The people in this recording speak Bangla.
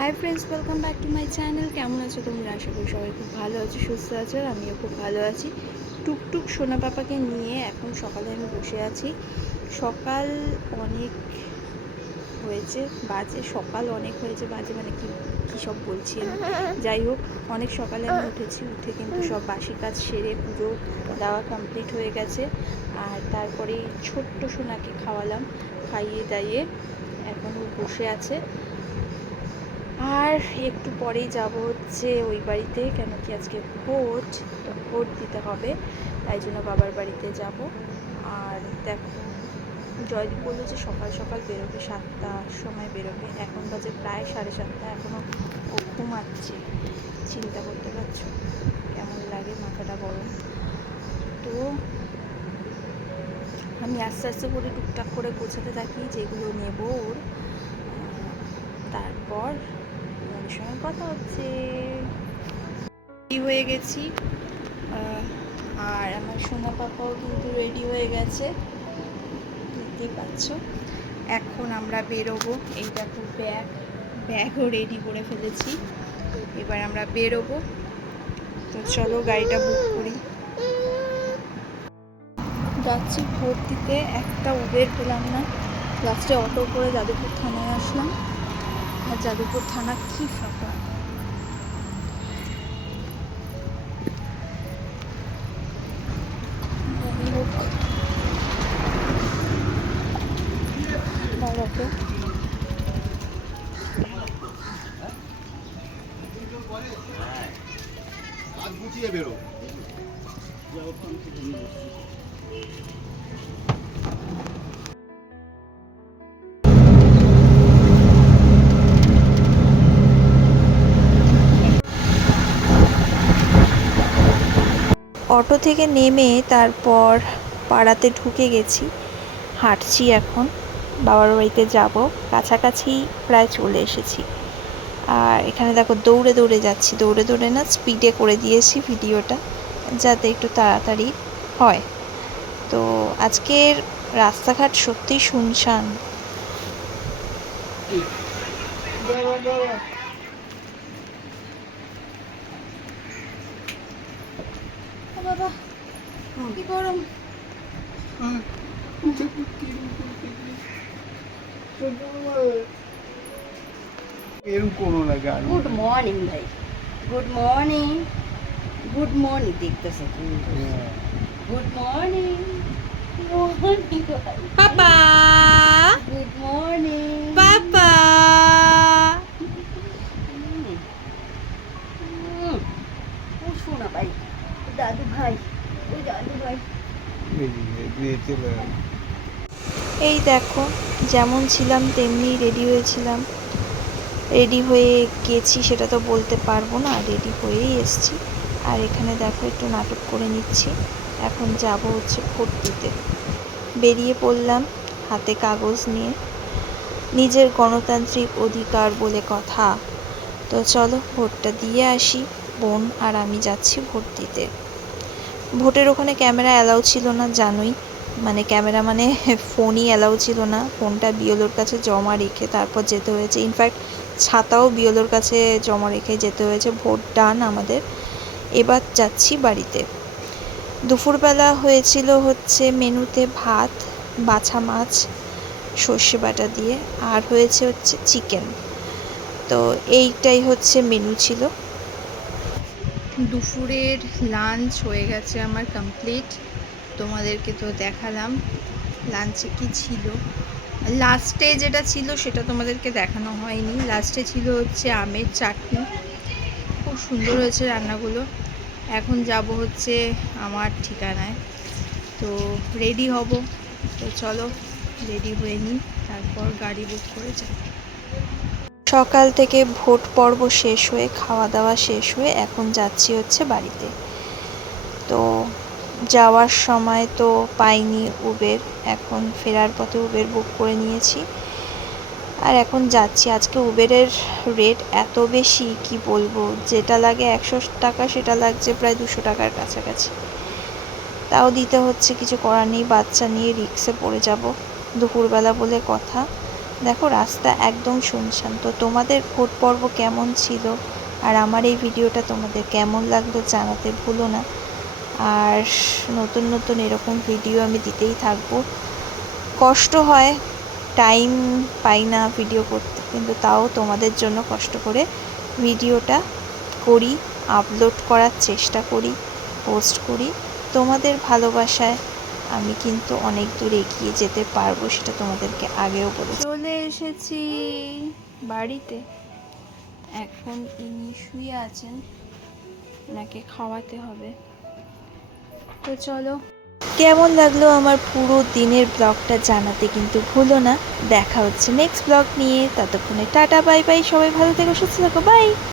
Hi friends, welcome back to my channel. কেমন আছো তোমরা? আশা করি সবাই খুব ভালো আছো, সুস্থ আছো, আর আমিও খুব ভালো আছি। টুকটুক সোনা পাপাকে নিয়ে এখন সকালে আমি বসে আছি। সকাল অনেক হয়েছে বাজে, সকাল অনেক হয়েছে বাজে মানে কী সব বলছি আমি। যাই হোক, অনেক সকালে আমি উঠেছি, উঠে কিন্তু সব বাসি কাজ সেরে পুজো দেওয়া কমপ্লিট হয়ে গেছে। আর তারপরে ছোট্ট সোনাকে খাওয়ালাম, খাইয়ে দাইয়ে এখনও বসে আছে। আর একটু পরেই যাব হচ্ছে ওই বাড়িতে, কেন কি আজকে ভোট দিতে হবে, তাই জন্য বাবার বাড়িতে যাব। আর দেখো, জয়দীপ বললো যে সকাল সকাল বেরোবে, 7টার সময় বেরোবে। এখন বাজে প্রায় 7:30, এখনও ও ঘুমাচ্ছে। চিন্তা করতে পারছো কেমন লাগে, মাথাটা গরম। তো আমি আস্তে আস্তে করে টুকটাক করে গোছাতে থাকি যেগুলো নেব ওর। তারপর তোমাদের সঙ্গে কথা হচ্ছে। রেডি হয়ে গেছি, আর আমার সোনা পাপাও কিন্তু রেডি হয়ে গেছে, দেখতেই পাচ্ছ। এখন আমরা বেরোবো। এই দেখো ব্যাগও রেডি করে ফেলেছি, এবার আমরা বেরোবো। তো চলো গাড়িটা বুক করি। যাচ্ছি ভোট দিতে, একটা উবের পেলাম না, লাস্টে অটো করে যাদবপুর থানায় আসলাম। আর যাদবপুর থানা কি ফাঁকা। বাবাকে গুছিয়ে বেরো। অটো থেকে নেমে তারপর পাড়াতে ঢুকে গেছি, হাঁটছি এখন বাবার বাড়িতে যাব। কাছাকাছি প্রায় চলে এসেছি। আর এখানে দেখো দৌড়ে দৌড়ে যাচ্ছি, দৌড়ে দৌড়ে না, স্পিডে করে দিয়েছি ভিডিওটা যাতে একটু তাড়াতাড়ি হয়। তো আজকের রাস্তাঘাট সত্যিই শুনশান। বাবা কি গরম। গুড মর্নিং ভাই, গুড মর্নিং, গুড মর্নিং দেখতেছে তুমি। গুড মর্নিং, মর্নিং পাপা গুড মর্নিং পাপা। ও শোনা ভাই, দাদু ভাই, ওই দাদু ভাই। এই দেখো, যেমন ছিলাম তেমনি রেডি হয়েছিলাম। রেডি হয়ে গেছি সেটা তো বলতে পারবো না, রেডি হয়েই এসছি। আর এখানে দেখো একটু নাটক করে নিচ্ছি। এখন যাব হচ্ছে ভোট দিতে। বেরিয়ে পড়লাম হাতে কাগজ নিয়ে, নিজের গণতান্ত্রিক অধিকার বলে কথা। তো চলো ভোটটা দিয়ে আসি। বোন আর আমি যাচ্ছি ভোট দিতে। ভোটের ওখানে ক্যামেরা অ্যালাউ ছিল না, জানোই, মানে ক্যামেরা মানে ফোনই অ্যালাউ ছিল না। ফোনটা বিএলওর কাছে জমা রেখে তারপর যেতে হয়েছে। ইনফ্যাক্ট ছাতাও বিএলওর কাছে জমা রেখে যেতে হয়েছে। ভোট ডান আমাদের, এবার যাচ্ছি বাড়িতে। দুপুরবেলা হয়েছিল হচ্ছে মেনুতে ভাত, বাছা মাছ সর্ষে বাটা দিয়ে, আর হয়েছে হচ্ছে চিকেন। তো এইটাই হচ্ছে মেনু ছিল। দুপুরের লাঞ্চ হয়ে গেছে আমার কমপ্লিট, তোমাদেরকে তো দেখালাম লাঞ্চে কি ছিল। লাস্টে যেটা ছিল সেটা তোমাদেরকে দেখানো হয়নি। লাস্টে ছিল হচ্ছে আমের চাটনি, খুব সুন্দর হয়েছে রান্নাগুলো। এখন যাব হচ্ছে আমার ঠিকানায়, তো রেডি হব। তো চলো রেডি হয়ে নিই, তারপর গাড়ি বুক করে যাই। সকাল থেকে ভোট পর্ব শেষ হয়ে, খাওয়া দাওয়া শেষ হয়ে এখন যাচ্ছি হচ্ছে বাড়িতে। তো যাওয়ার সময় তো পাইনি উবের, এখন ফেরার পথে উবের বুক করে নিয়েছি। আর এখন যাচ্ছি। আজকে উবেরের রেট এত বেশি কি বলবো, যেটা লাগে 100 টাকা সেটা লাগছে প্রায় 200 টাকার কাছাকাছি। তাও দিতে হচ্ছে, কিছু করার নেই, বাচ্চা নিয়ে রিক্সে পড়ে যাব দুপুরবেলা বলে কথা। দেখো রাস্তা একদম শুনশান। তো তোমাদের ভোট পর্ব কেমন ছিল আর আমার এই ভিডিওটা তোমাদের কেমন লাগলো জানাতে ভুলো না। আর নতুন নতুন এরকম ভিডিও আমি দিতেই থাকবো। কষ্ট হয়, টাইম পাই না ভিডিও করতে, কিন্তু তাও তোমাদের জন্য কষ্ট করে ভিডিওটা করি, আপলোড করার চেষ্টা করি, পোস্ট করি। তোমাদের ভালোবাসায় আমি কিন্তু অনেক দূর এগিয়ে যেতে পারবো, সেটা তোমাদেরকে আগেও বলেছি। চলে এসেছি বাড়িতে। এখন ইনি শুয়ে আছেন, ওনাকে খাওয়াতে হবে। তো চলো, কেমন লাগলো আমার পুরো দিনের ব্লগটা জানাতে কিন্তু ভুলো না। দেখা হচ্ছে নেক্সট ব্লগ নিয়ে, ততক্ষণে টাটা বাই বাই, সবাই ভালো থেকো, সুস্থ থাকো, বাই।